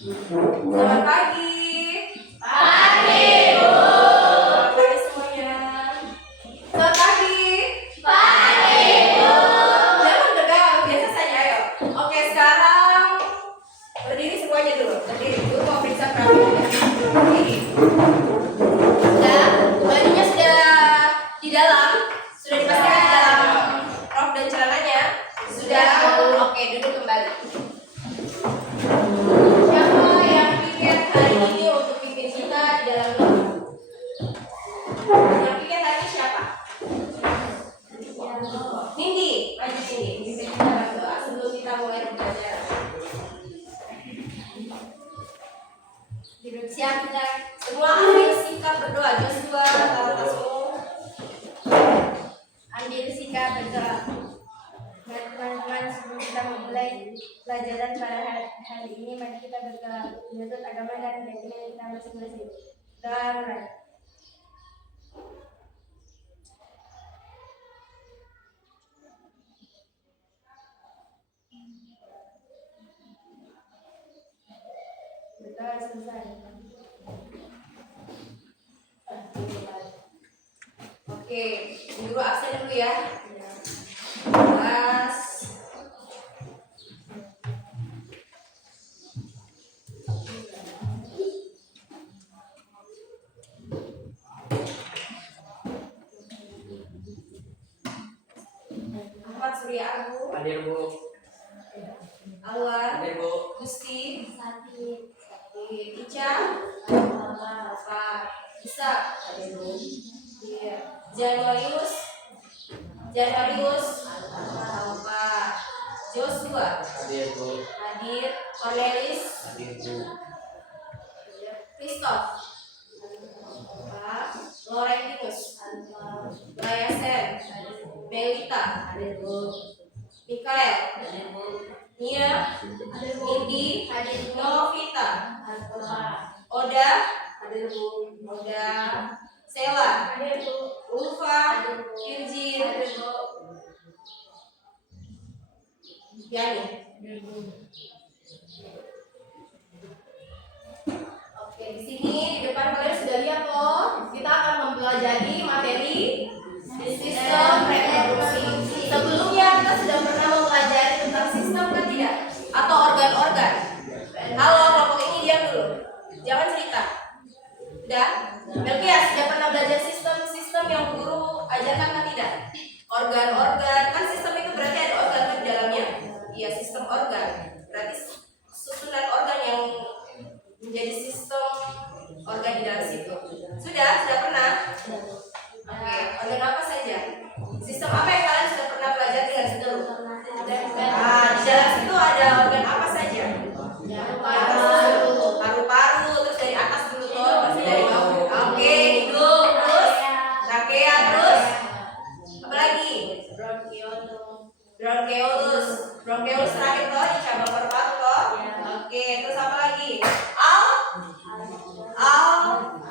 Selamat pagi. Pagi, Bu. Selamat pagi semuanya. Selamat pagi. Pagi, Bu. Jangan tegang, biasa saja ayo. Oke, sekarang berdiri semuanya dulu. Berdiri dulu, mau periksa perawatannya. Berdiri. Sudah, bajunya sudah di dalam, sudah dipastikan di dalam rok dan celananya. Sudah. Oke, duduk kembali. Siapa yang piket hari ini untuk pimpin kita di dalam rok? Yang piket hari ini siapa? Nindi, maju sini. Pimpin kita berdoa sebelum kita mulai belajar. Siap kita semua ambil sikap berdoa. Joshua, Tasmo. Ambil sikap berdoa. Nah, teman-teman, sebelum kita memulai pelajaran pada hari ini, mari kita berdoa menurut agama dan keyakinan kita masing-masing. Doa mulai. Berdoa selesai. Oke, guru absen dulu ya. Kelas. Ahmad Surya Agung, Hadir, Bu. Alwan, Hadir, Bu. Gusti, Sakit. Ica, Pak Isa, iya. Januarius, Pak Joshua, Hadir, Bu. hadir. Cornelis, Hadir, Bu. Christoph, Pak Laurentinus, Layasen, Melita, Mikael, Nia, Indi, Novita, Oda, Sela, Ulfa, Virgin, Yani. Oke, di sini di depan kalian sudah lihat loh, kita akan mempelajari materi sistem reproduksi. Sebelumnya kita sudah pernah mempelajari tentang sistem kan tidak? Atau organ-organ. Halo, kelompok ini diam dulu. Jangan cerita. Sudah? Melkias sudah pernah belajar sistem yang guru ajarkan kan tidak? Organ-organ, kan sistem itu berarti ada organ kan di dalamnya? Iya, sistem organ. Berarti susunan organ yang menjadi sistem organ di dalam situ. Sudah pernah? Oke, organ apa saja? Sistem apa yang kalian sudah pernah pelajari dengan situ? Nah, di dalam situ ada organ apa saja? Paru-paru, terus dari atas dulu tuh, masih dari bawah. Oke, hidung, terus trachea, terus apa lagi? Bronchiolus terakhir toh di cabang paru-paru toh. Oke, terus apa lagi?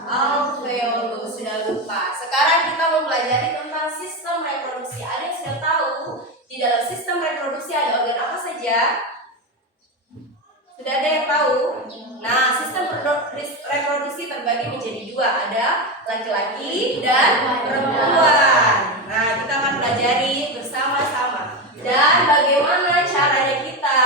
Alveolus, sudah lupa. Sekarang kita mempelajari tentang sistem reproduksi. Ada yang sudah tahu di dalam sistem reproduksi ada organ apa saja? Sudah ada yang tahu? Nah, sistem reproduksi terbagi menjadi dua, ada laki-laki dan perempuan. Nah, kita akan pelajari bersama-sama. Dan bagaimana caranya kita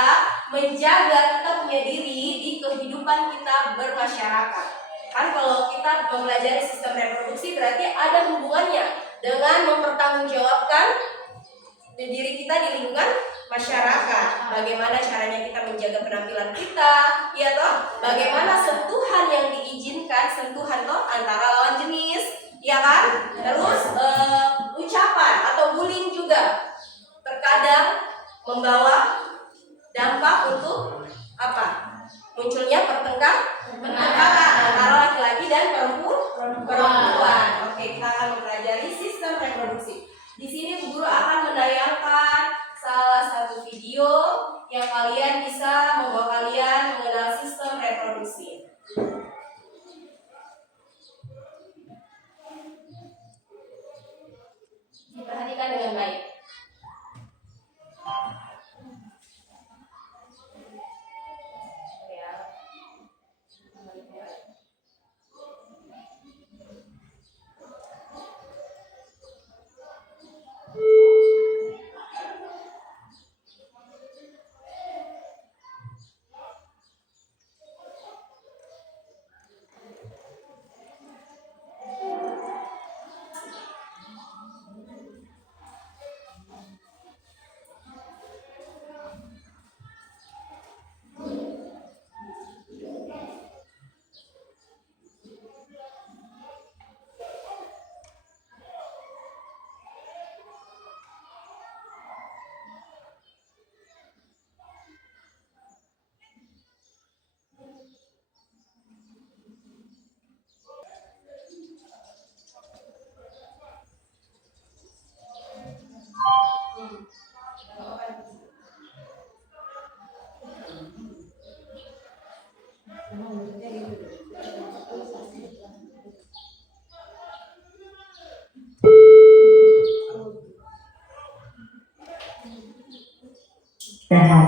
menjaga kita punya diri di kehidupan kita bermasyarakat. Kan kalau kita mempelajari sistem reproduksi berarti ada hubungannya dengan mempertanggungjawabkan diri kita di lingkungan masyarakat. Bagaimana caranya kita menjaga penampilan kita, ya toh? Bagaimana sentuhan yang diizinkan, sentuhan toh antara lawan jenis, ya kan? Terus ucapan atau bullying juga terkadang membawa dampak untuk apa? Munculnya pertengkaran antara laki-laki dan perempuan. Oke, kita akan mempelajari sistem reproduksi. Di sini Bu Guru akan menayangkan salah satu video yang kalian bisa membawa kalian mengenal sistem reproduksi. Diperhatikan dengan baik. Ya. sehat.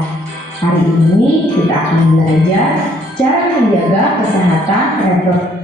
Hari ini kita akan belajar cara menjaga kesehatan reproduksi.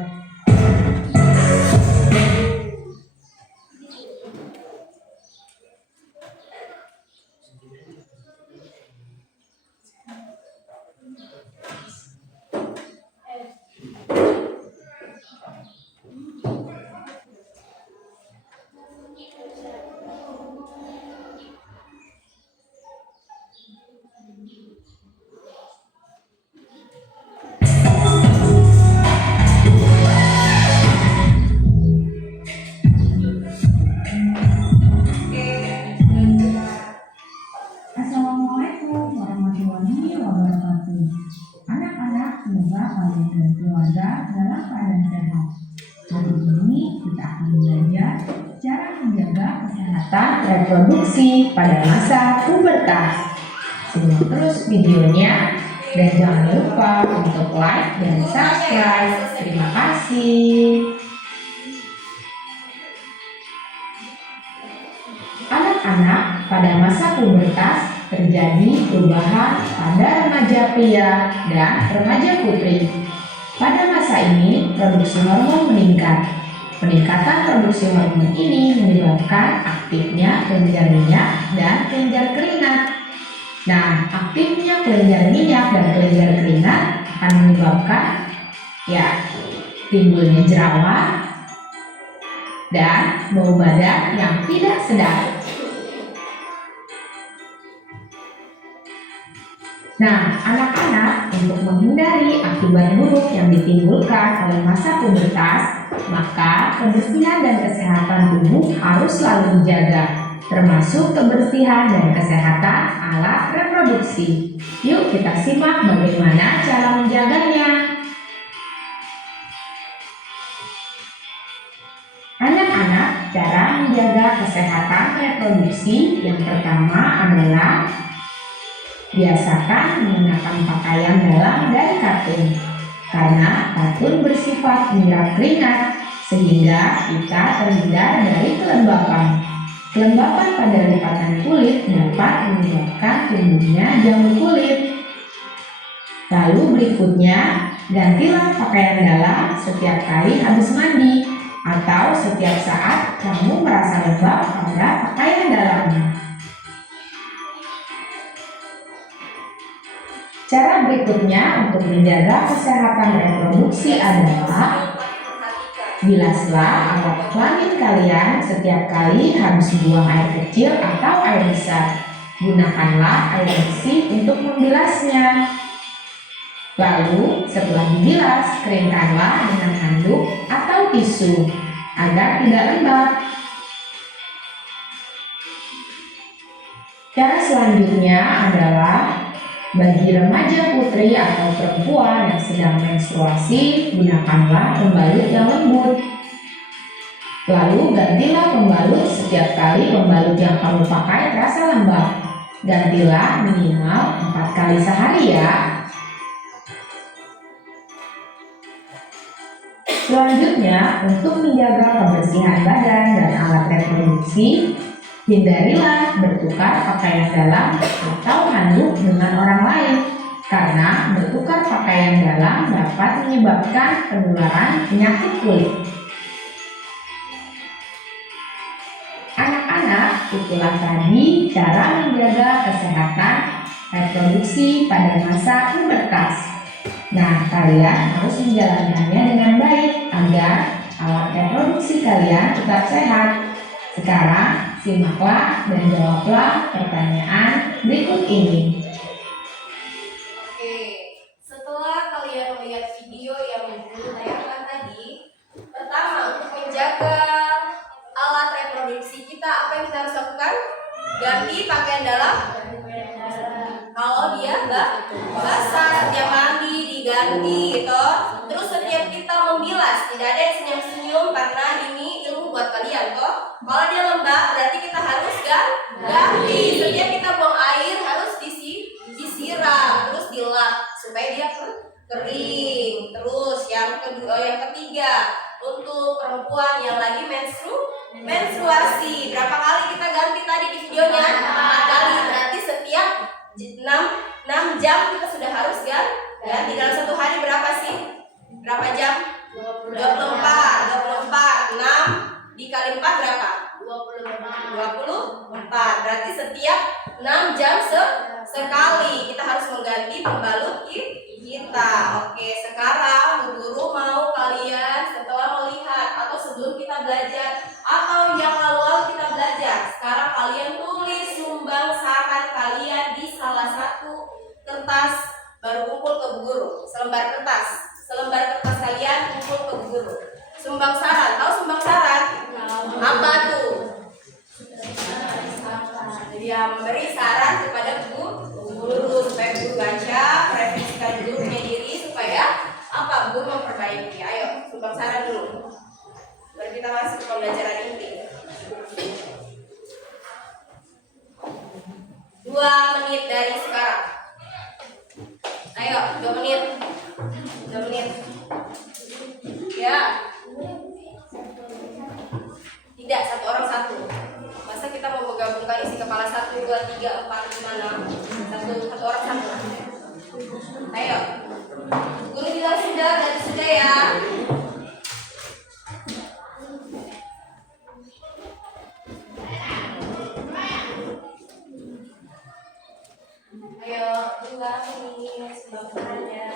Assalamualaikum warahmatullahi wabarakatuh. Anak-anak, semoga kalian dan keluarga dalam keadaan sehat. Hari ini kita akan belajar cara menjaga kesehatan reproduksi pada masa pubertas. Simak terus videonya dan jangan lupa untuk like dan subscribe. Terima kasih. Anak-anak, pada masa pubertas terjadi perubahan pada remaja pria dan remaja putri. Pada masa ini, produksi hormon meningkat. Peningkatan produksi hormon ini menyebabkan aktifnya kelenjar minyak dan kelenjar keringat. Nah, aktifnya kelenjar minyak dan kelenjar keringat akan menyebabkan timbulnya jerawat dan bau badan yang tidak sedap. Nah, anak-anak, untuk menghindari akibat buruk yang ditimbulkan oleh masa pubertas, maka kebersihan dan kesehatan tubuh harus selalu dijaga, termasuk kebersihan dan kesehatan alat reproduksi. Yuk kita simak bagaimana cara menjaganya. Anak-anak, cara menjaga kesehatan reproduksi yang pertama adalah biasakan menggunakan pakaian dalam dari katun, karena katun bersifat menyerap keringat sehingga kita terhindar dari kelembapan. Kelembapan pada lipatan kulit dapat menyebabkan tumbuhnya jamur kulit. Lalu berikutnya, gantilah pakaian dalam setiap kali habis mandi atau setiap saat kamu merasa lembab pada pakaian dalamnya. Cara berikutnya untuk menjaga kesehatan reproduksi adalah bilaslah alat kelamin kalian setiap kali habis buang air kecil atau air besar. Gunakanlah air bersih untuk membilasnya. Lalu setelah dibilas, keringkanlah dengan handuk atau tisu agar tidak lembab. Cara selanjutnya adalah bagi remaja putri atau perempuan yang sedang menstruasi, gunakanlah pembalut yang lembut. Lalu gantilah pembalut setiap kali pembalut yang kamu pakai terasa lembab. Gantilah minimal 4 kali sehari ya. Selanjutnya, untuk menjaga kebersihan badan dan alat reproduksi, hindarilah bertukar pakaian dalam atau handuk dengan orang lain, karena bertukar pakaian dalam dapat menyebabkan penularan penyakit kulit. Anak-anak, itulah tadi cara menjaga kesehatan reproduksi pada masa pubertas. Nah, kalian harus menjalankannya dengan baik agar alat reproduksi kalian tetap sehat. Sekarang, simaklah dan jawablah pertanyaan berikut ini. Oke, setelah kalian melihat video yang ditayangkan tadi, pertama untuk menjaga alat reproduksi kita, apa yang kita harus lakukan? Ganti pakaian dalam. Kalau dia basah, setiap mandi diganti gitu. Terus setiap kita membilas, tidak ada yang senyum-senyum karena ini ilmu buat kalian kok. Kalau dia lembab berarti kita harus ganti. Setiap kita buang air harus disiram, terus dilap supaya dia kering. Terus yang ketiga, untuk perempuan yang lagi menstruasi, berapa kali kita ganti tadi di videonya? 4 kali. Berarti setiap 6 jam kita sudah harus kan? Ganti dalam satu hari berapa sih? Berapa jam? 24. 6 dikali 4 berapa? 24. Berarti setiap 6 jam sekali kita harus mengganti pembalut kita. Oke, sekarang Bu Guru mau kalian setelah melihat atau sebelum kita belajar atau yang lalu-lalu kita belajar, sekarang kalian tulis sumbang saran kalian di salah satu kertas, baru kumpul ke Bu Guru. Selembar kertas kalian kumpul ke Bu Guru. Sumbang saran, tahu sumbang saran? Apa tuh? Dia memberi saran kepada Bu Guru supaya guru baca, merefleksikan dulu punya diri supaya apa? Guru memperbaiki. Ayo, sumbang saran dulu. Baru kita masuk ke pembelajaran inti. 2 menit dari sekarang. Ayo, 2 menit. 2 menit. Ya. Tidak, satu orang satu. Masa kita mau menggabungkan isi kepala 1, 2, 3, 4, 5, 6. Satu orang satu. Ayo. Guru bilang sudah, berarti sudah ya. Ayo, 2 menit sebelumnya.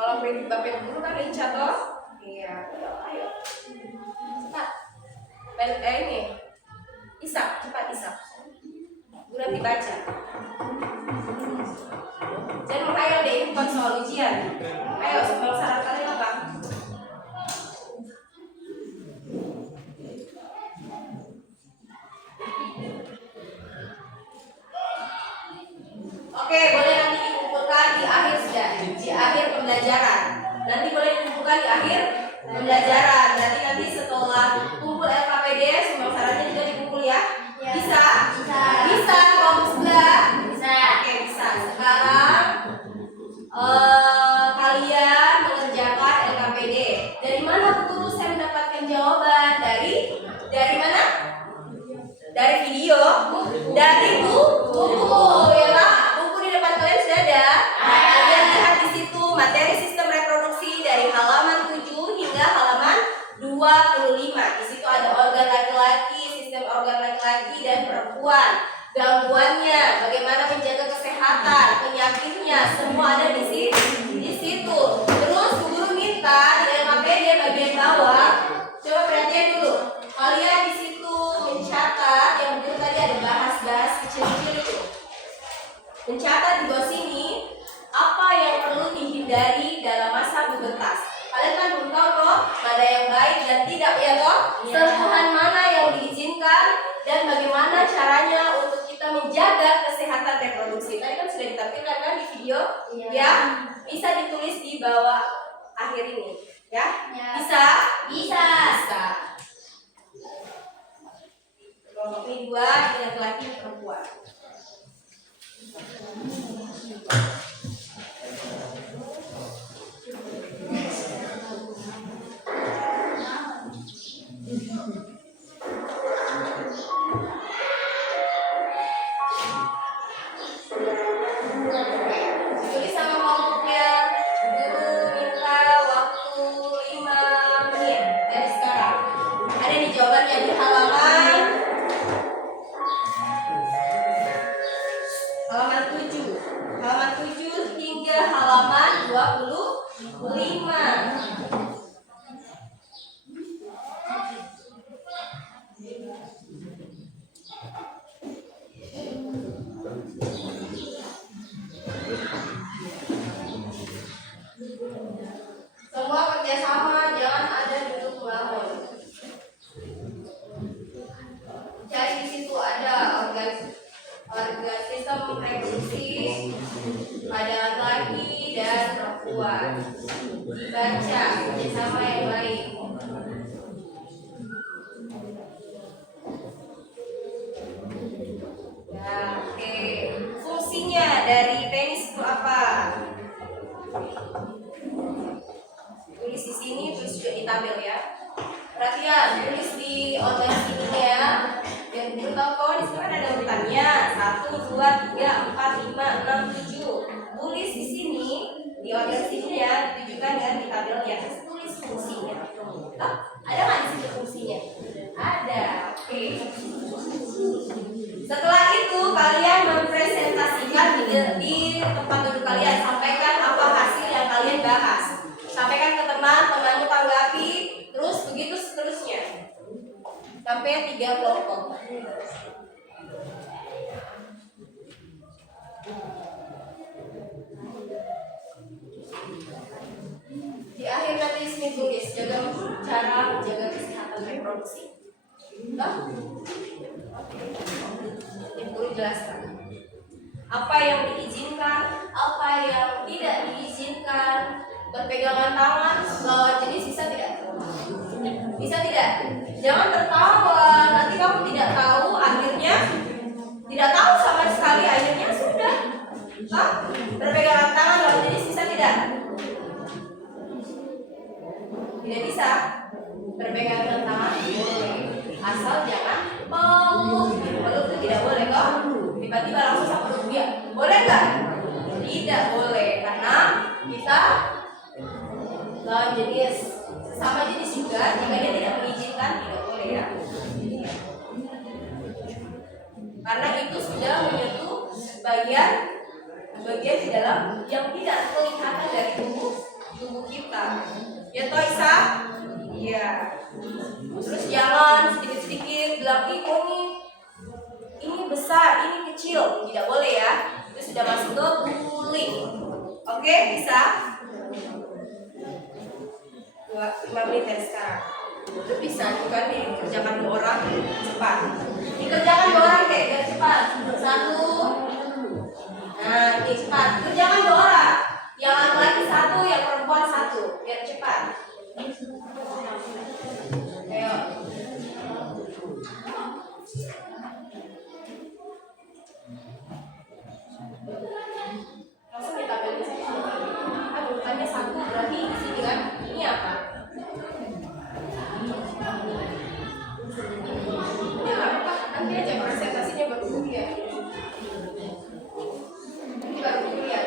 Kalau Bapak Guru kan lincah toh? Iya, ayo. Cepat. Ini. Isap, cepat isap. Guru nanti baca. Jangan menghayal deh, bukan soal ujian. Ayo, sumbang saran kalian apa? Oke, boleh nanti dikumpulkan di akhir sudah, di akhir pembelajaran. Nanti boleh dikumpulkan di akhir pembelajaran. Nanti setelah kumpul LKPD, sumbang sarannya juga dikumpul ya. Bisa? Bisa. Kelompok sebelah? Bisa. Oke, bisa. Sekarang kalian mengerjakan LKPD. Dari mana Bu Guru saya mendapatkan jawaban? Dari mana? Dari video? Dari buku. Ya Pak. Kalian sudah ada? Kalian lihat di situ materi sistem reproduksi dari halaman 7 hingga halaman 25. Di situ ada organ laki-laki, sistem organ laki-laki dan perempuan, gangguannya, bagaimana menjaga kesehatan, penyakitnya, semua ada di situ. Terus Bu Guru minta di LKPD bagian bawah, coba perhatian dulu. Kalian di situ mencatat yang betul tadi ada bahas-bahas kecil-kecil itu. Mencatat di bawah sini apa yang perlu dihindari dalam masa pubertas. Kalian kan belum tahu toh mana yang baik dan tidak ya toh? Sentuhan mana yang diizinkan dan bagaimana caranya untuk kita menjaga kesehatan reproduksi. Tadi kan sudah ditampilkan kan di video? Ya, bisa ditulis di bawah akhir ini. Ya, bisa? Bisa. Kelompok ini 2, ini laki-laki perempuan. Tulis sama kelompoknya. Guru minta waktu 5 menit dari sekarang. Ada di jawabannya di halaman 7 hingga halaman 25. Semua kerjasama, jangan ada duduk melamun. Cari di situ ada organ sistem reproduksi, ada laki dan perempuan. Dibaca kerjasama yang baik. 3 kelompok. Di akhir nanti sini tulis cara menjaga kesehatan reproduksi. Ini perlu jelaskan. Apa yang diizinkan, apa yang tidak diizinkan, berpegangan tangan lawan jenis bisa tidak? Bisa tidak? Jangan tertawa, nanti kamu tidak tahu, akhirnya tidak tahu sama sekali, akhirnya sudah. Berpegangan tangan lawan jenis bisa tidak? Tidak bisa. Berpegangan tangan boleh, asal jangan peluk. Peluk itu tidak boleh kok. Tiba-tiba langsung sama dia. Boleh nggak? Tidak boleh, karena kita lawan jenis, sesama jenis juga. Jika dia tidak mengizinkan, tidak boleh ya. Karena itu sudah menyentuh bagian di dalam yang tidak kelihatan dari tubuh kita. Ya toh Isa? Iya. Terus jangan sedikit-sedikit bilang ini besar, ini kecil, tidak boleh ya. Itu sudah masuk ke bullying. Oke, bisa? 5 menit dari sekarang. Itu bisa juga dikerjakan 2 orang cepat. Dikerjakan 2 orang deh, biar cepat. 1. Nah, ini cepat. Kerjakan 2 orang. Yang laki-laki 1, yang perempuan 1, biar cepat. Ayo. Langsung kita ambil di sini. Urutannya 1 berarti di sini kan? Ini apa? Ini apa? Nanti aja presentasinya baru kuliah. Ini baru kuliah.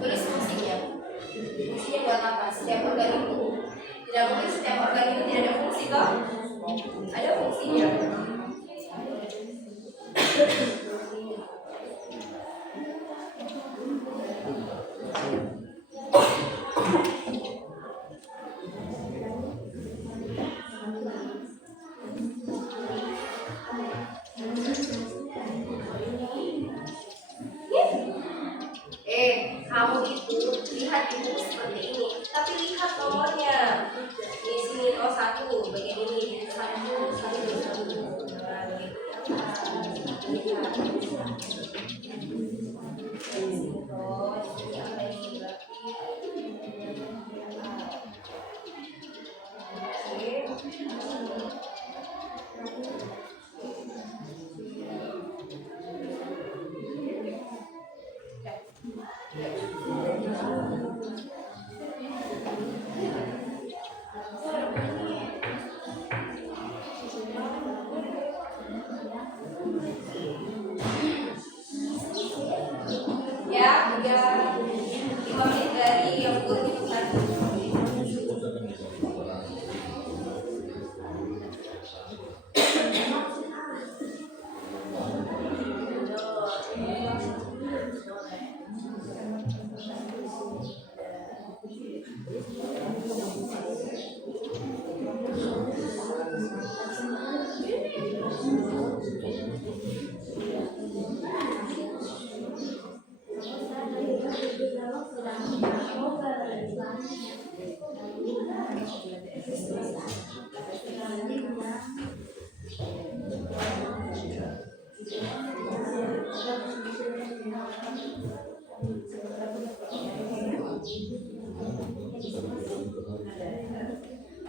Tulis fungsinya. Fungsinya buat apa? Setiap organ itu. Tidak mungkin setiap organ itu tidak ada fungsi toh? Ada fungsinya. Kamu itu lihat di buku seperti ini, tapi lihat nomornya. Di sini oh 1, bagian ini 1. Ya, 5 menit dari yang berikut tadi.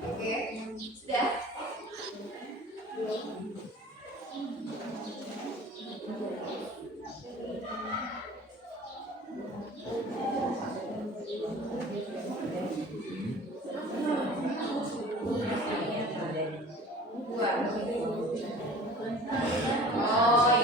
Oke, sudah. Oh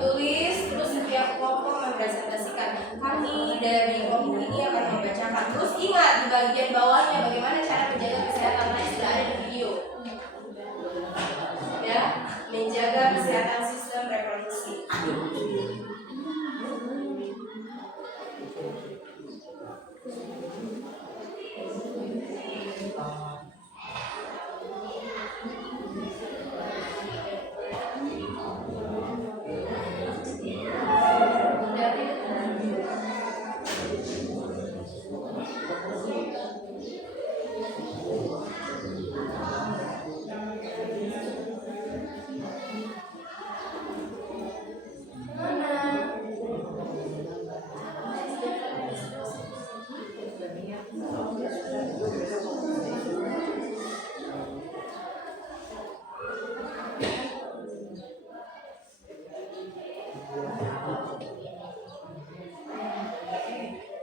Tulis terus setiap kelompok mempresentasikan. Kami dari kelompok ini akan membacakan. Terus ingat di bagian bawahnya bagaimana cara menjaga kesehatan lain sudah ada di video. Ya, menjaga kesehatan sistem reproduksi.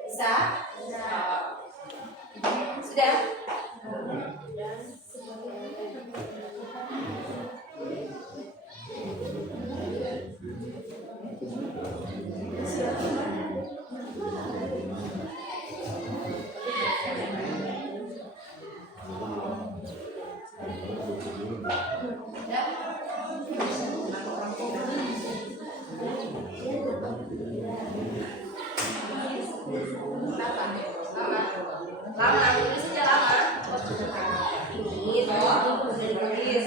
Bisa? Sudah? Lama, tulis saja lama. Ini toh sudah ditulis.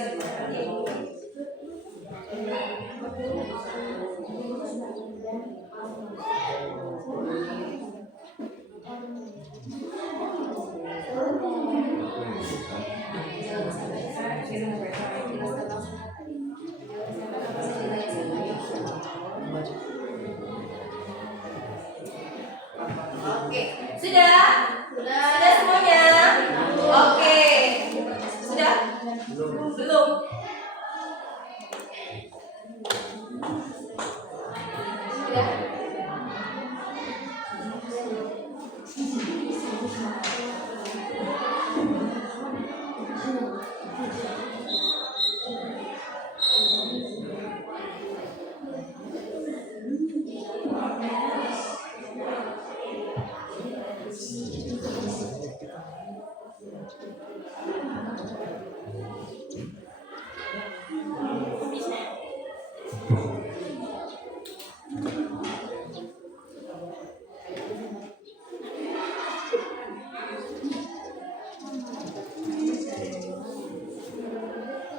Oke, sudah? Sudah semuanya? Oke. Sudah? Belum? Sudah?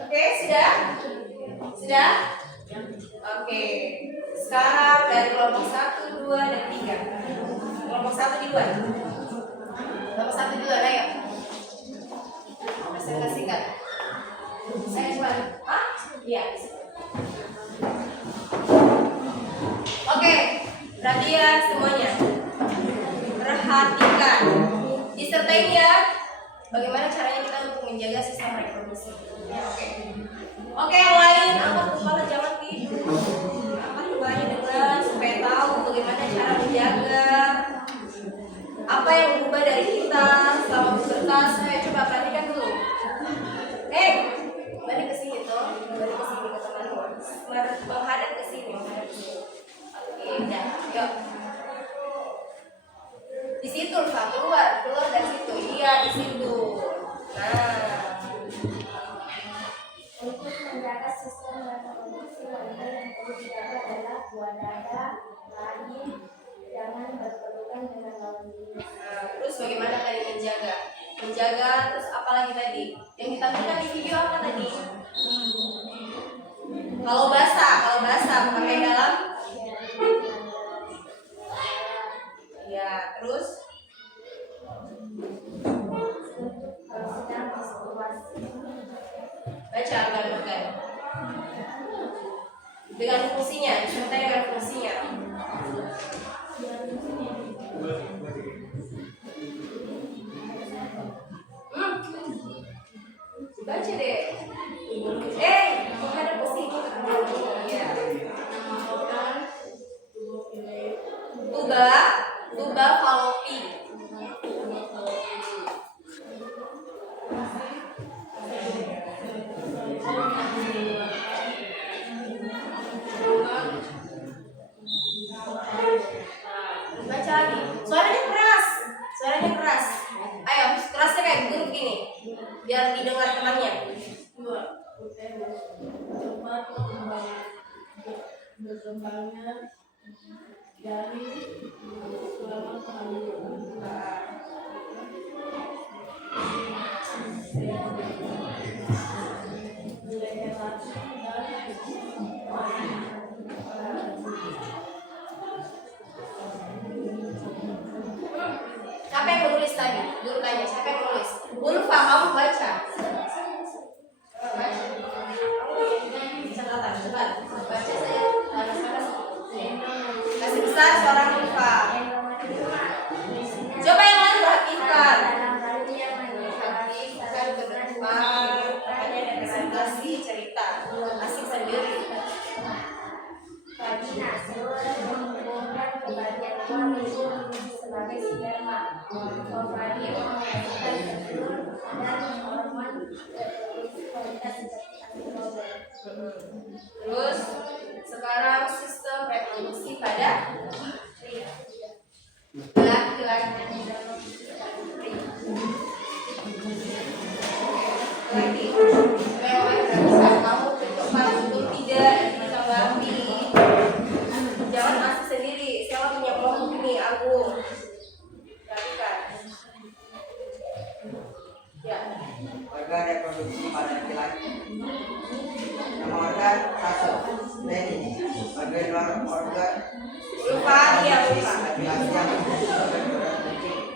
Oke, sudah? Sudah? Oke. Sekarang dari kelompok 1, 2, dan 3. Kelompok 1 di luar. Kelompok 1 di luar, ayo. Presentasikan. Saya coba. Hah? Iya. Oke. Perhatian semuanya. Perhatikan. Disertai ya. Bagaimana caranya kita untuk menjaga sistem reproduksi? Oke. Oke, yang lain angkat kepala jangan tidur. Angkat kepalanya dengan supaya tahu bagaimana cara menjaga. Apa yang berubah dari kita selama pubertas? Saya coba perhatikan dulu. Balik ke sini toh, balik ke sini ke teman-teman. Menghadap ke sini, menghadap ke sini. Oke, dah, yuk. Di situ, keluar dari situ. Iya, di situ. Nah, Untuk menjaga sistem reproduksi wanita yang perlu dijaga adalah buah dada, rahim, jangan berpelukan dengan lawan jenis. nah, terus bagaimana tadi menjaga? Menjaga, terus apa lagi tadi? Yang ditampilkan di video apa tadi? Kalau basah pakai dalam. Ya, terus Kalau sedang baca organ-organ dengan fungsinya, disertai dengan fungsinya. Baca deh. Menghadap ke sini. Iya. Tuba Falopi. Baca lagi. Suaranya keras. Ayo, kerasnya kayak guru gini, biar didengar temannya. Cepat berkembangnya dari selama kehamilan. Siapa yang menulis tadi? Guru tanya, siapa yang menulis? Ulfa, kamu baca. Baca. Catatan, cepat. Baca saya. Kasih besar suara Ulfa. Coba yang lain perhatikan. Perhatikan ke depan. Makanya ada presentasi cerita. Asik sendiri. Menghubungkan kebahagiaan orang sebagai sperma. Ovari menghasilkan telur dan hormon kualitas seperti androgen. Terus sekarang sistem reproduksi pada laki-laki. Lagi, kamu cepat untuk tidak ditanggapi. Jangan asik sendiri. Siapa punya kelompok ini? Aku. Perhatikan. Ya. Organ reproduksi pada laki-laki. Nama organ satu, penis. Bagian luar organ Lupa. laki-laki yang organ kencing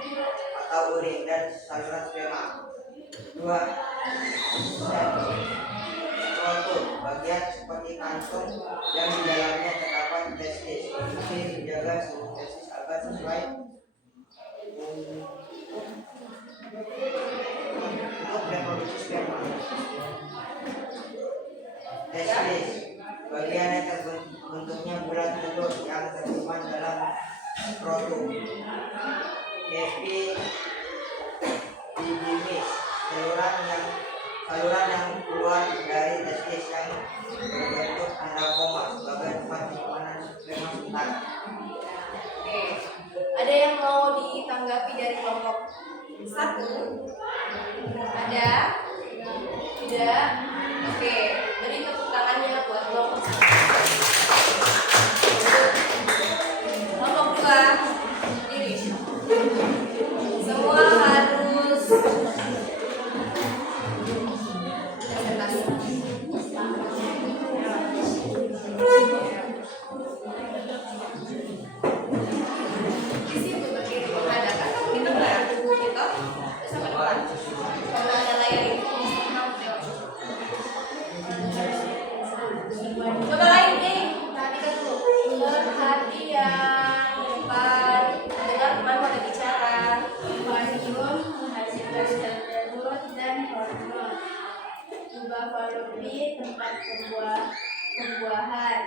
atau urin dan saluran sperma. Dua, skrotum, bagian seperti kantung yang di dalamnya terdapat testis. Fungsi menjaga suhu testis agar sesuai untuk reproduksi sperma. Testis, bagian yang terbentuknya bulat telur yang tersimpan dalam skrotum. Epididymis, saluran yang keluar dari testis yang berbentuk androkoma sebagai tempat penyimpanan sperma sementara. Oke. Ada yang mau ditanggapi dari kelompok satu? Ada? Tidak? Oke. Beri tepuk tangannya buat kelompok satu. Kelompok dua. Diri. Semua harus presentasi. Di situ berdiri menghadap kan kita benar gitu sama depan. Kalau ada layar itu coba lain nih, perhatikan dulu. Perhatian depan, dengar teman pada bicara. Ovarium menghasilkan telur dan hormon. Tuba Falopi tempat pembuahan.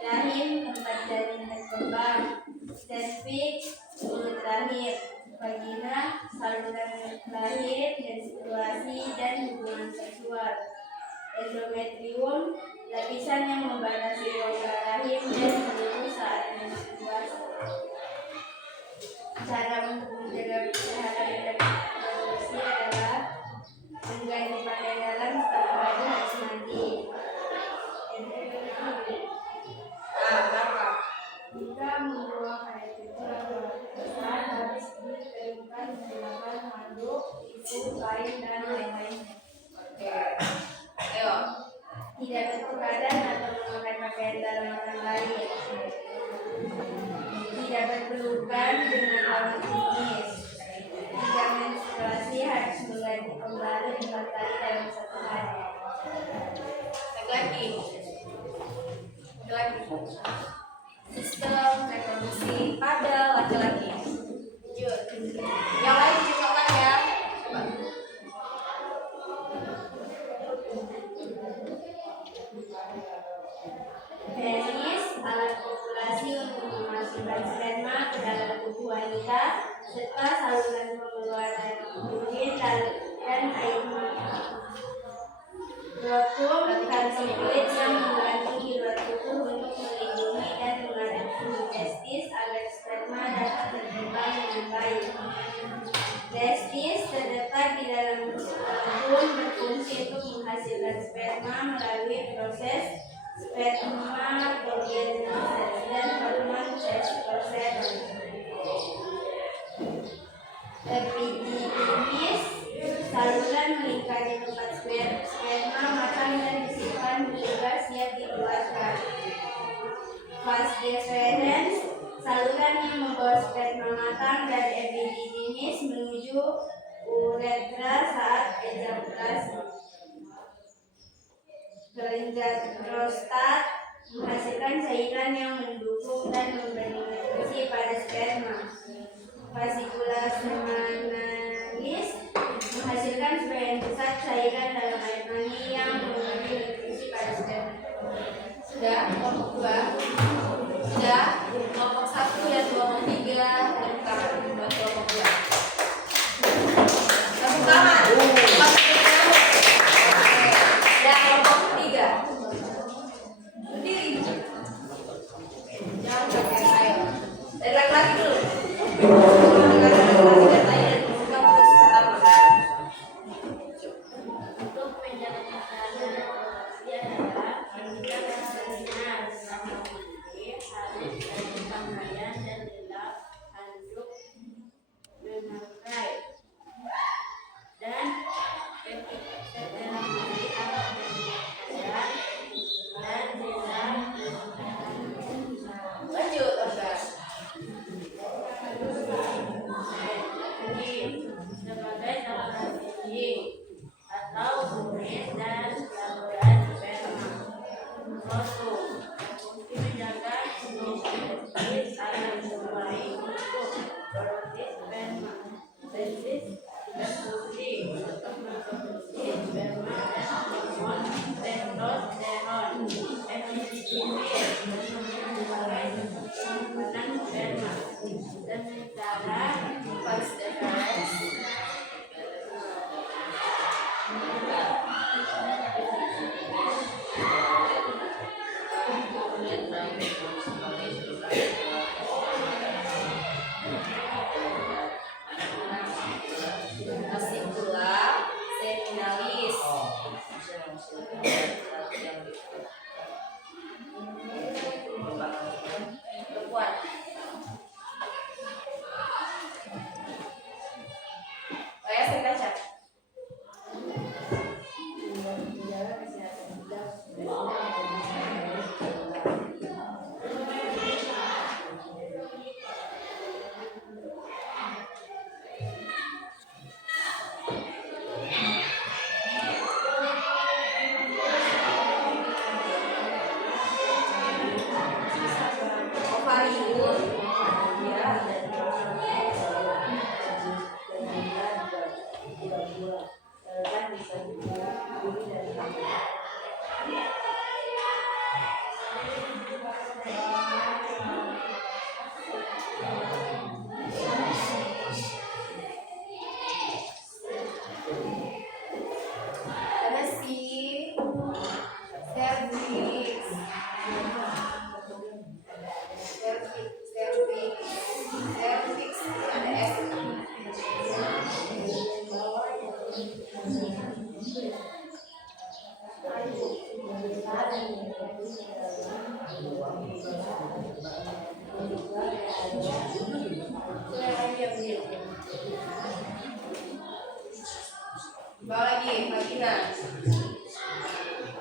Rahim tempat janin berkembang. Cervix mulut rahim. Vagina saluran lahir, menstruasi dan hubungan seksual. Endometrium lapisan yang membatasi rongga rahim dan peluru saat menstruasi. Cara untuk menjaga kesehatan reproduksi adalah mengganti pakaian dalam setiap hari harus mandi. Kenapa? Jika membuang air kecil atau besar harus dikeringkan menggunakan handuk, tisu, kain dan lain-lainnya. Oke. Ayo. Tidak berpakaian atau memakai pakaian dalam orang lain. Tidak berpelukan dengan lawan jenis. Jika menstruasi harus mengganti kembali 4 kali dalam 1 hari. sistem reproduksi pada laki-laki. Lanjut. Yang lain dicontohkan ya. Coba. Penis, alat populasi untuk memasukkan sperma ke dalam tubuh wanita, serta saluran pengeluaran urin dan air mata. Brokum, kantong kulit yang menggantung di luar tubuh untuk melindungi dan mengadaptasi testis agar sperma dapat berkembang dengan baik. Testis terletak di dalam rahim, berfungsi untuk menghasilkan sperma melalui proses spermatogenesis dan hormon testosteron. Epididymis, saluran melingkari tempat sperma matang dan disimpan hingga siap dikeluarkan. Vas deferens, saluran yang membawa sperma matang dari epididymis menuju uretra saat ejakulasi. Kelenjar prostat menghasilkan cairan yang mendukung dan memberi nutrisi pada sperma. Vasikula seminalis menghasilkan sebagian besar cairan dalam air mani yang memberi nutrisi pada sperma. Sudah kelompok 2. Sudah kelompok 1 dan kelompok 3 lengkap buat kelompok 2. Tepuk tangan. Dan kelompok 3. Berdiri. Jangan pakai ayo. Dari laki-laki dulu. Untuk menjaga ketahanan operasi adalah kita benar-benar sama kulit harus dari pakaian dan gelap handuk memakai dan setelah mandi akan dan Lanjut, Oka. sebagai saluran kencing atau urin dan saluran sperma. Protun berfungsi menjaga homeostasis agar baik untuk produksi sperma. Testis berfungsi untuk memproduksi sperma dan hormon testosteron. Epididymis berfungsi sebagai penyimpanan sperma. Sementara vas deferens Vasikula seminalis. Kuat. Saya baca. Ovarium. Ada si cervix. Cervix ada S. Bawa lagi, vagina.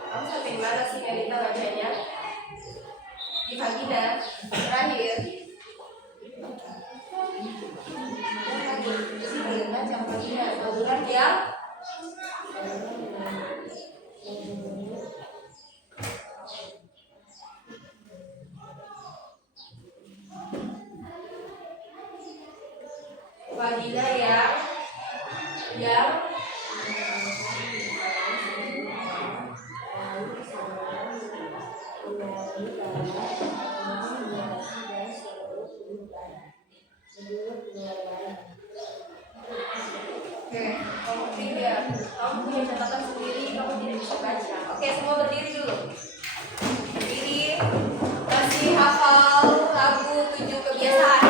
Kamu sampai di mana sih Melita bacanya? Di vagina terakhir. Di sini baca vagina, saluran yang vagina yang Oke, kamu tidak, kamu punya catatan sendiri, kamu tidak bisa baca. Oke, semua berdiri dulu. Berdiri. Masih hafal lagu 7 kebiasaan?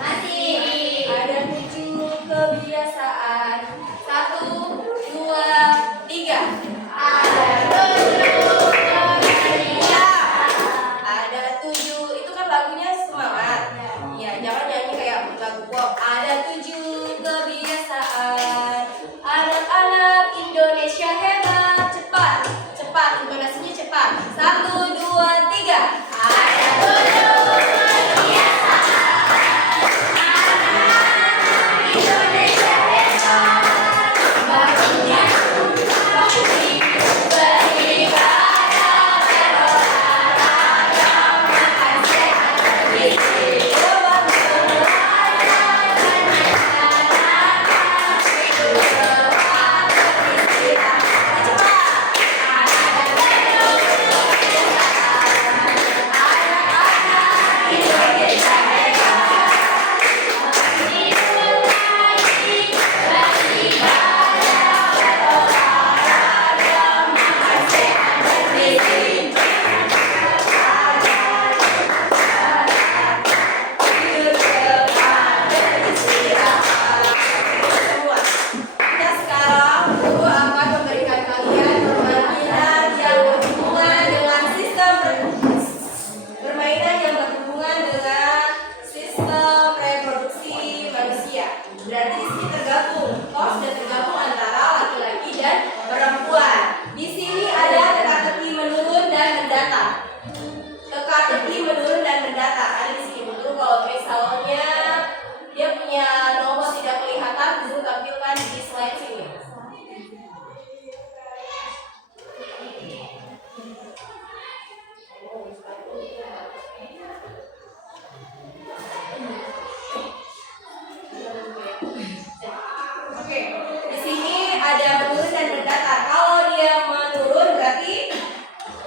Masih. Ada 7 kebiasaan. 1, 2, 3. Ada 7 kebiasaan. Ada 7. Itu kan lagunya semangat. Ya, jangan nyanyi kayak lagu pop. Ada 7 kebiasaan. Anak-anak Indonesia hebat. Cepat, cepat. Intonasinya cepat. 1, 2, 3. Ada 7 kebiasaan. Anak-anak Indonesia hebat. Baginya beribadah, berolahraga, makan sehat, bergizi. Semua. Kita sekarang guru akan memberikan kalian permainan yang berhubungan dengan sistem reproduksi manusia. Berarti di sini tergabung, sudah tergabung antara laki-laki dan perempuan. Di sini ada teka-teki menurun dan mendatar. Teka-teki menurun dan mendatar ada di sini. Guru kalau misalnya dia punya nomor tidak kelihatan, guru tampilkan di slide sini. Oke, di sini ada menurun dan mendatar. Kalau dia menurun berarti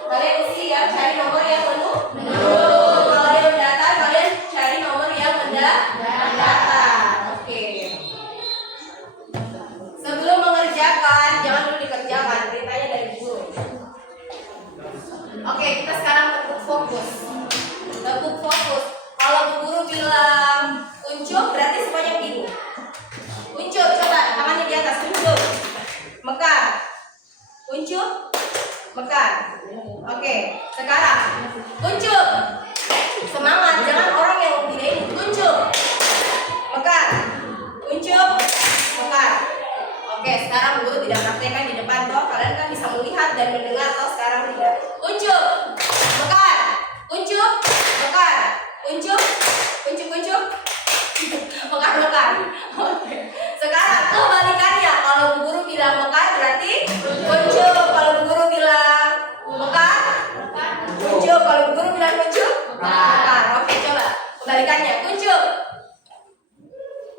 kalian isi ya, cari nomor yang menurun. Kalau dia mendatar, kalian cari nomor yang mendatar. Oke. Sebelum mengerjakan, jangan dulu dikerjakan, beritanya dari guru. Oke, kita sekarang tekuk fokus. Tekuk fokus. Kalau bu guru bilang unjuk, berarti semuanya begini. Unjuk, coba tangannya di atas, unjuk. Mekar. Unjuk. Mekar. Oke, sekarang unjuk. Semangat, jangan orang yang tidak ini. Unjuk. Mekar. Unjuk. Mekar. Oke, sekarang guru tidak praktekkan di depan toh. Kalian kan bisa melihat dan mendengar toh, sekarang tidak. Unjuk. Mekar. Unjuk. Mekar. Unjuk. Unjuk, unjuk. Mekar, mekar. Oke. Sekarang kebalikannya. Kalau bu guru bilang mekar berarti unjuk. Kalau bu guru bilang mekar, unjuk. Kalau bu guru bilang unjuk, mekar. Oke, coba kebalikannya. Unjuk.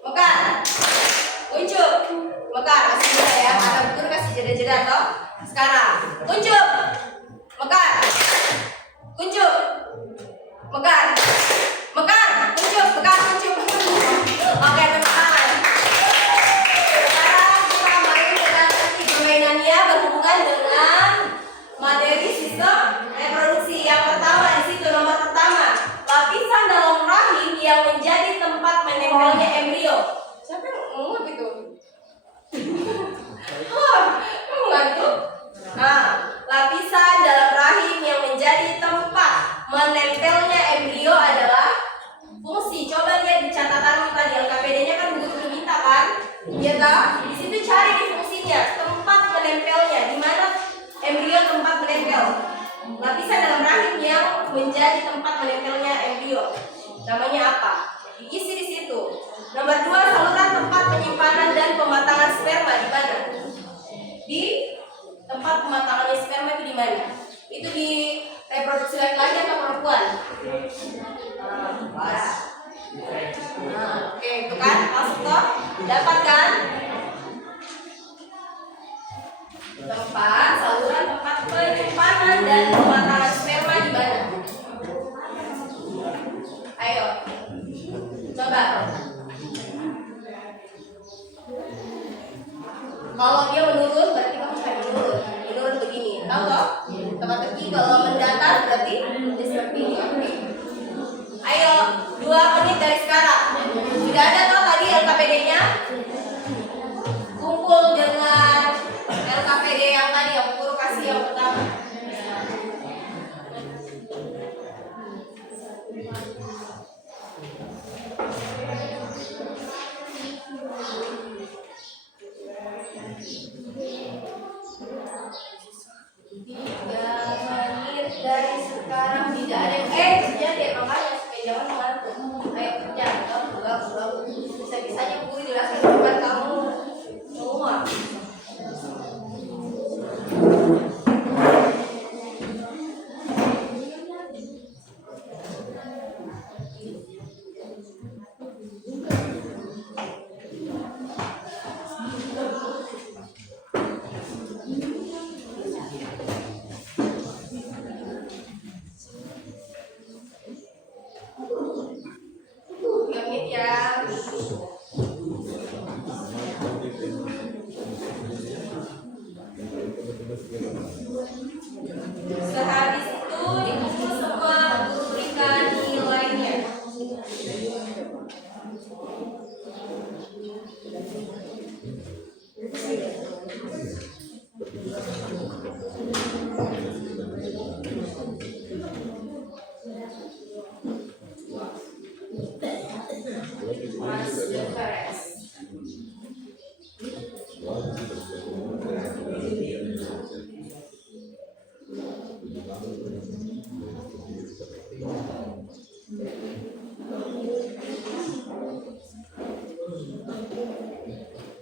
Mekar. Unjuk. Mekar. Kasih jeda ya. Karena bu guru kasih jeda-jeda toh. Sekarang unjuk. Mekar. Unjuk. Mekar. Mekar. Unjuk. Mekar. Unjuk. Oke, tepuk tangan. Sekarang kita main dengan permainannya berhubungan dengan materi sistem reproduksi. Yang pertama di situ nomor pertama, lapisan dalam rahim yang menjadi tempat menempelnya embrio. Siapa yang ngomong itu? Kamu ngantuk? Nah, lapisan dalam rahim yang menjadi tempat menempelnya embrio adalah fungsi. Coba lihat di catatan kita di LKPD-nya kan begitu minta kan? Ya kan? Di situ cari di fungsinya, tempat menempelnya. Di mana embrio tempat menempel? Lapisan dalam rahim yang menjadi tempat menempelnya embrio. Namanya apa? Diisi di situ. Nomor 2, saluran tempat penyimpanan dan pematangan sperma di mana? Di tempat pematangannya sperma itu di mana? Itu di reproduksi laki-laki atau perempuan? Oke. itu kan masuk toh, dapat kan? Tempat saluran tempat penyimpanan dan pemakaran sperma di mana? Ayo, coba. Kalau dia menurun berarti kamu cari menurun. Menurun begini, tahu toh? Tempat kecil kalau mendatar berarti seperti ini. Oke. Ayo, 2 menit dari sekarang. Sudah ada toh tadi LKPD-nya? Kumpul dengan LKPD yang tadi, yang provokasi yang pertama. Dari sekarang tidak ada yang kerja deh, makanya supaya jangan mengantuk. Ayo kerja, bagus. Bisa-bisanya guru jelaskan depan kamu semua. Ya. Sehabis itu dikumpul semua, guru berikan nilainya. Mas Devares.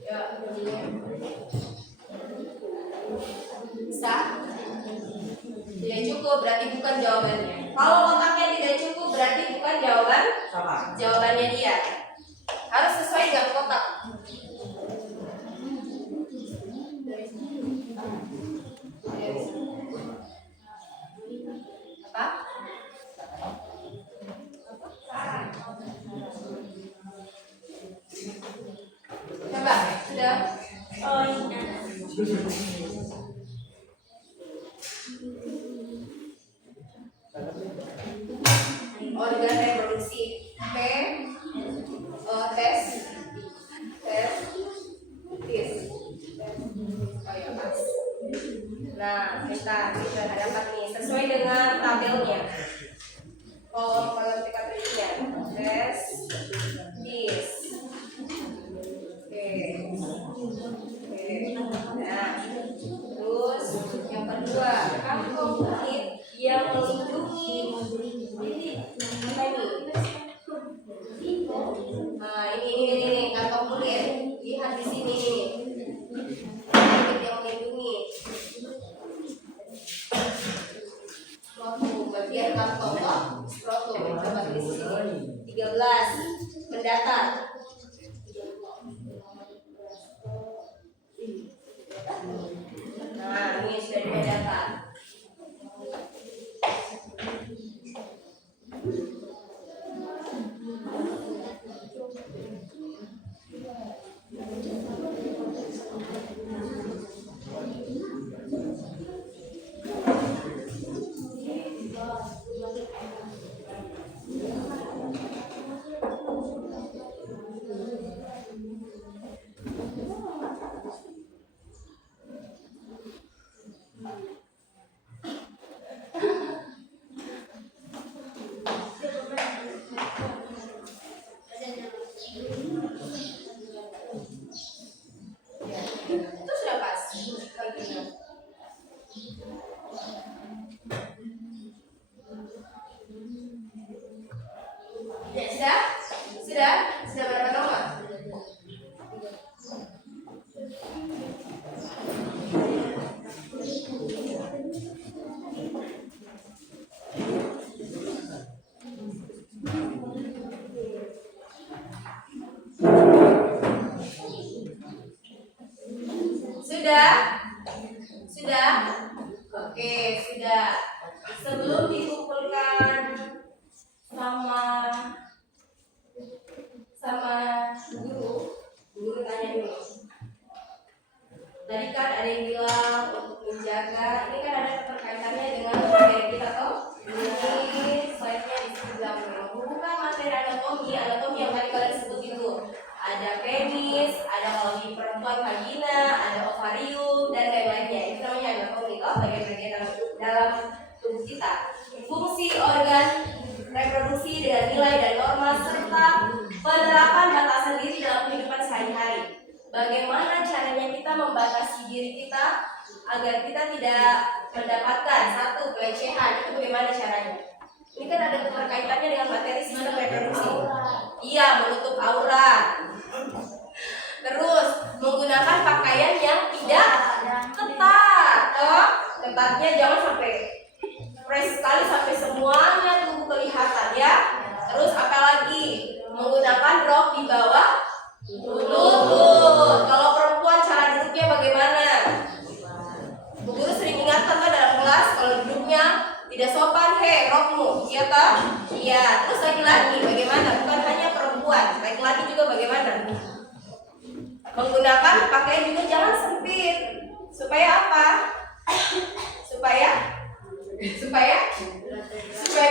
Ya, bisa? Tidak cukup berarti bukan jawabannya. Kalau otaknya tidak cukup berarti bukan jawabannya dia. Harus sesuai dengan kotak. Apa? Coba, sudah. Organ reproduksi. Oke. Tes. Oh ya, pas. Nah, kita dapat nih sesuai dengan tabelnya. Kolom TKP-nya. Tes. Dis. Oke. Nah, terus yang kedua, kantong kulit yang melindungi ini apa ini? Nah, ini kantong kulit. Lihat di sini ini. Kulit yang melindungi. Skrotum, bagian kantong toh. Skrotum, coba di sini. 13 mendatar. Nah, ini sudah dibedakan. Itu sudah pas. Ya, sudah berapa nomor? Sudah? Sudah? Oke, sudah. Sebelum dikumpulkan sama guru tanya dulu. Tadi kan ada yang bilang untuk menjaga, ini kan ada keterkaitannya dengan materi kita toh. Ini slide-nya di sebelah bukan materi anatomi yang tadi kalian sebut itu. Ada penis, ada kalau di perempuan vagina, ada ovarium dan lain-lainnya. Itu namanya anatomi toh, bagian-bagian dalam tubuh kita. Fungsi organ reproduksi dengan nilai dan norma serta penerapan batasan diri dalam kehidupan sehari-hari. Bagaimana caranya kita membatasi diri kita agar kita tidak mendapatkan satu pelecehan, itu bagaimana caranya? Ini kan ada keterkaitannya dengan materi sistem reproduksi. Iya, menutup aurat. Terus menggunakan pakaian yang tidak ketat. Ketatnya jangan sampai fresh sekali sampai semuanya tubuh kelihatan ya. Terus apalagi menggunakan rok di bawah lutut. Kalau perempuan cara duduknya bagaimana? Bu guru sering ingatkan kan dalam kelas kalau duduknya tidak sopan, rokmu, iya toh? Iya. Terus laki-laki bagaimana? Bukan hanya perempuan, laki-laki juga bagaimana? Menggunakan pakaian juga jangan sempit. Supaya apa? Supaya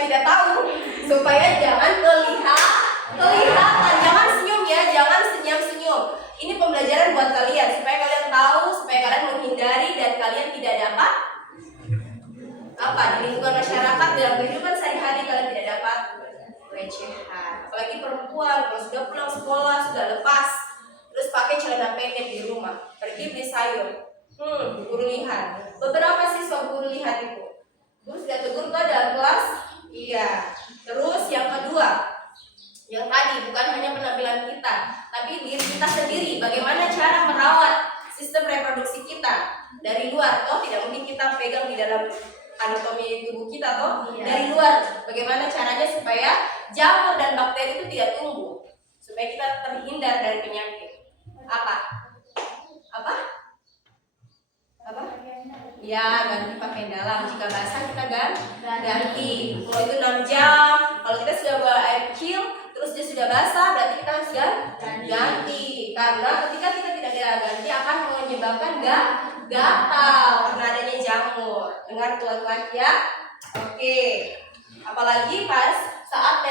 tidak tahu, supaya jangan kelihatan, jangan senyum ya, jangan senyum. Ini pembelajaran buat kalian supaya kalian tahu, supaya kalian menghindari dan kalian tidak dapat di lingkungan masyarakat dalam kehidupan sehari-hari kalian tidak dapat pelecehan. Apalagi perempuan kalau sudah pulang sekolah sudah lepas, terus pakai celana pendek di rumah, pergi beli sayur. Guru lihat. Beberapa siswa guru lihat itu. Guru sudah tegur kok dalam kelas. Iya. Terus yang kedua, yang tadi bukan hanya penampilan kita, tapi diri kita sendiri. Bagaimana cara merawat sistem reproduksi kita dari luar? Toh tidak mungkin kita pegang di dalam anatomi tubuh kita toh. Dari luar. Bagaimana caranya supaya jamur dan bakteri itu tidak tumbuh, supaya kita terhindar dari penyakit. Apa? Ya, ganti pakaian dalam. Jika basah kita ganti. Kalau itu 6 jam, kalau kita sudah bawa air kecil, terus dia sudah basah, berarti kita harus ganti. Karena ketika kita tidak ganti akan menyebabkan gatal karena adanya jamur. Dengar tuan-tuan ya? Oke. Apalagi pas saat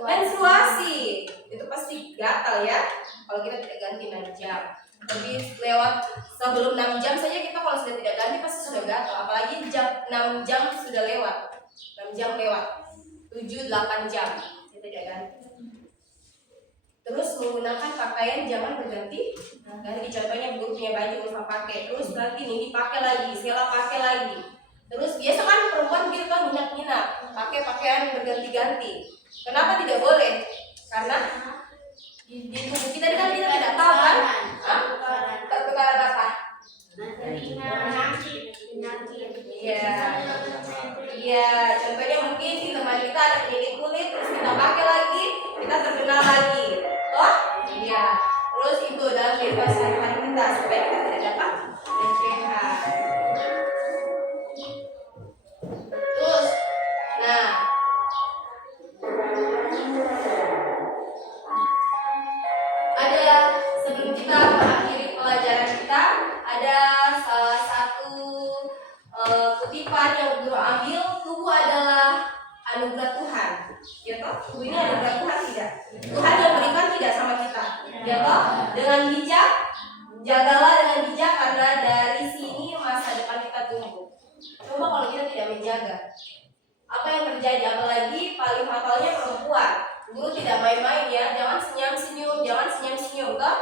menstruasi, itu pasti gatal ya. Kalau kita tidak ganti 6 jam. Lebih lewat sebelum 6 jam saja kita kalau sudah tidak ganti pasti sudah gatal. Apalagi 6 jam sudah lewat. 6 jam lewat. 7-8 jam kita tidak ganti. Terus menggunakan pakaian jangan berganti. Ganti contohnya guru punya baju lupa pakai. Terus nanti ini dipakai lagi, Sela pakai lagi. Terus biasa kan perempuan gitu kan minat-minat pakai pakaian berganti-ganti. Kenapa tidak boleh? Karena di tubuh kita kan kita tidak tahu kan? Pertukaran apa? Iya. Contohnya mungkin di teman kita ada penyakit kulit, terus kita pakai lagi, kita terkena lagi. Toh? Iya. Terus itu dalam kehidupan sehari-hari kita supaya kita tidak dapat pelecehan. Terus, sebelum kita mengakhiri pelajaran kita, ada salah satu kutipan yang guru ambil, tubuh adalah anugerah Tuhan. Ya toh? Tubuh ini anugerah Tuhan tidak? Tuhan yang berikan tidak sama kita. Ya toh? Dengan bijak, jagalah dengan bijak karena dari sini masa depan kita tumbuh. Coba kalau kita tidak menjaga, apa yang terjadi? Apalagi paling fatalnya perempuan. Guru tidak main-main ya, jangan senyum-senyum toh.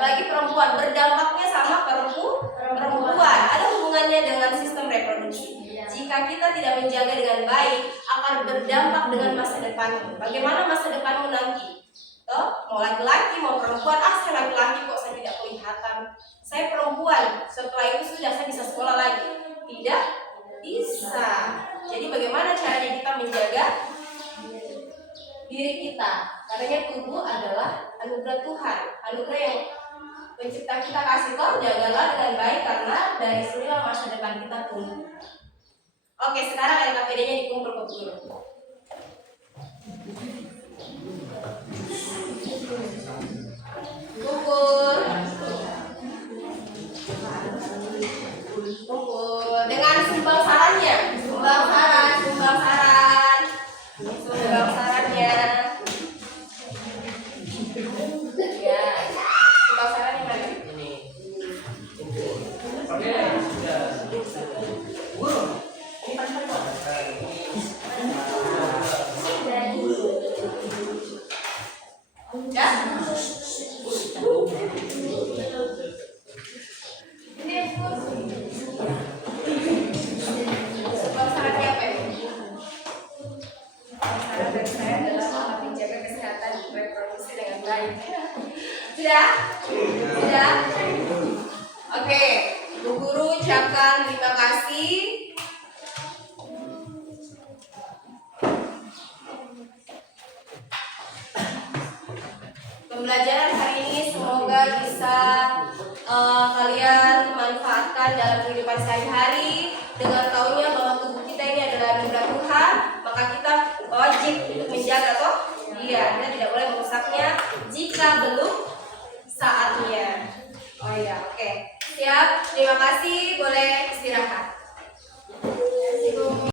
Bagi perempuan berdampaknya sama perempuan. Ada hubungannya dengan sistem reproduksi. Jika kita tidak menjaga dengan baik, akan berdampak dengan masa depanmu. Bagaimana masa depanmu nanti? Toh, mau laki-laki mau perempuan, saya laki-laki kok saya tidak kelihatan. Saya perempuan, setelah itu sudah saya bisa sekolah lagi. Tidak bisa. Jadi bagaimana caranya kita menjaga diri kita? Karena tubuh adalah anugerah Tuhan, anugerah yang Pencipta kita kasih tahu, jagalah dengan baik karena dari sinilah masa depan kita tumbuh. Oke, sekarang LKPD-nya dikumpul ke guru. Kumpul dengan sumbang sarannya, sumbang sarannya. Ya, sumbang sarannya mana? Ya. Sumbang sarannya apa ya? Saran dari saya adalah menjaga kesehatan reproduksi dengan baik. Sudah? Sudah? Oke, Bu Guru ucapkan terima kasih. Pembelajaran hari ini semoga bisa kalian manfaatkan dalam kehidupan sehari-hari dengan tahunya bahwa tubuh kita ini adalah anugerah Tuhan, maka kita wajib untuk menjaga toh. Iya, kita tidak boleh merusaknya jika belum saatnya. Oh iya, oke. Siap, terima kasih, boleh istirahat.